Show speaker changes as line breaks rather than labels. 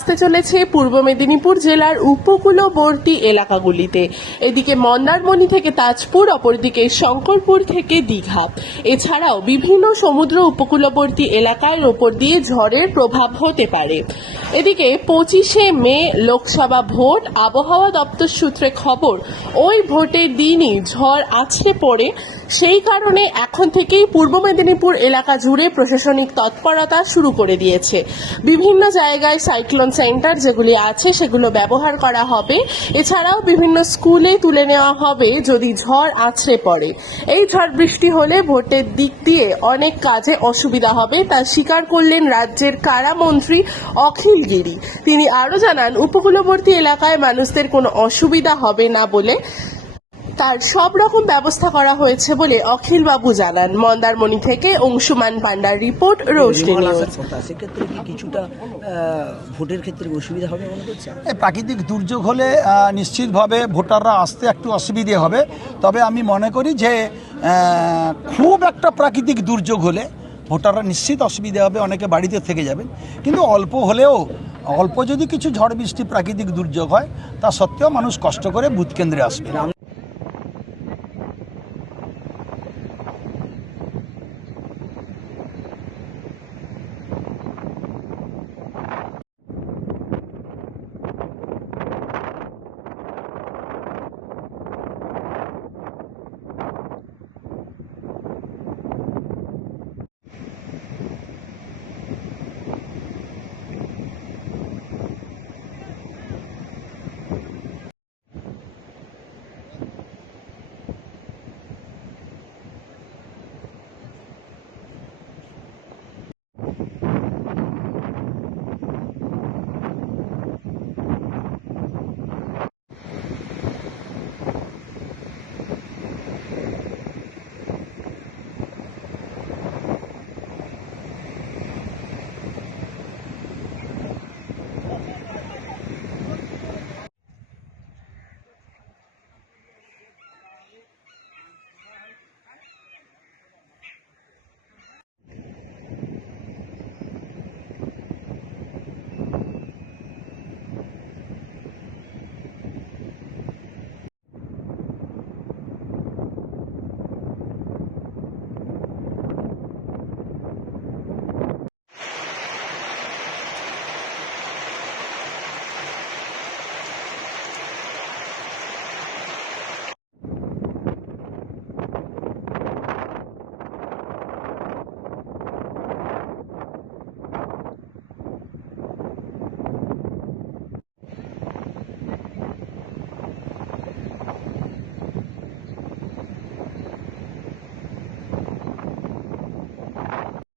আসতে চলেছে পূর্ব মেদিনীপুর জেলার উপকূলবর্তী এলাকাগুলিতে। এদিকে মন্দারমণি থেকে তাজপুর, অপরদিকে শঙ্করপুর থেকে দীঘা। এছাড়াও বিভিন্ন সমুদ্র উপকূলবর্তী এলাকার ওপর দিয়ে ঝড়ের প্রভাব হতে পারে। এদিকে পঁচিশে মে লোকসভা ভোট, আবহাওয়া দপ্তর সূত্রে খবর, ওই ভোটের দিনই ঝড় আছড়ে পড়ে সেই কারণে এখন থেকেই পূর্ব মেদিনীপুর এলাকা জুড়ে প্রশাসনিক তৎপরতা শুরু করে দিয়েছে। বিভিন্ন জায়গায় সাইক্লোন সেন্টার যেগুলি আছে সেগুলো ব্যবহার করা হবে। এছাড়াও বিভিন্ন স্কুলে তুলে নেওয়া হবে যদি ঝড় আছড়ে পড়ে। এই ঝড় বৃষ্টি হলে ভোটের দিক দিয়ে অনেক কাজে অসুবিধা হবে। তা স্বীকার করলেন রাজ্যের কারামন্ত্রী অখিল গিরি। তিনি আরও জানান, উপকূলবর্তী এলাকায় মানুষদের কোনো অসুবিধা হবে না বলে তার সব রকম ব্যবস্থা করা হয়েছে বলে অখিল বাবু জানান। মন্দারমণি থেকে অংশুমান পান্ডার রিপোর্ট রোশনি
সেক্ষেত্রে কি কিছুটা ভোটের ক্ষেত্রে অসুবিধা হবে মনে
প্রাকৃতিক দুর্যোগ হলে নিশ্চিতভাবে ভোটাররা আসতে একটু অসুবিধে হবে। তবে আমি মনে করি যে খুব একটা প্রাকৃতিক দুর্যোগ হলে ভোটাররা নিশ্চিত অসুবিধা হবে অনেকে বাড়িতে থেকে যাবেন। কিন্তু অল্প হলেও অল্প যদি কিছু ঝড় বৃষ্টি প্রাকৃতিক দুর্যোগ হয় তা সত্ত্বেও মানুষ কষ্ট করে বুথ কেন্দ্রে আসবে।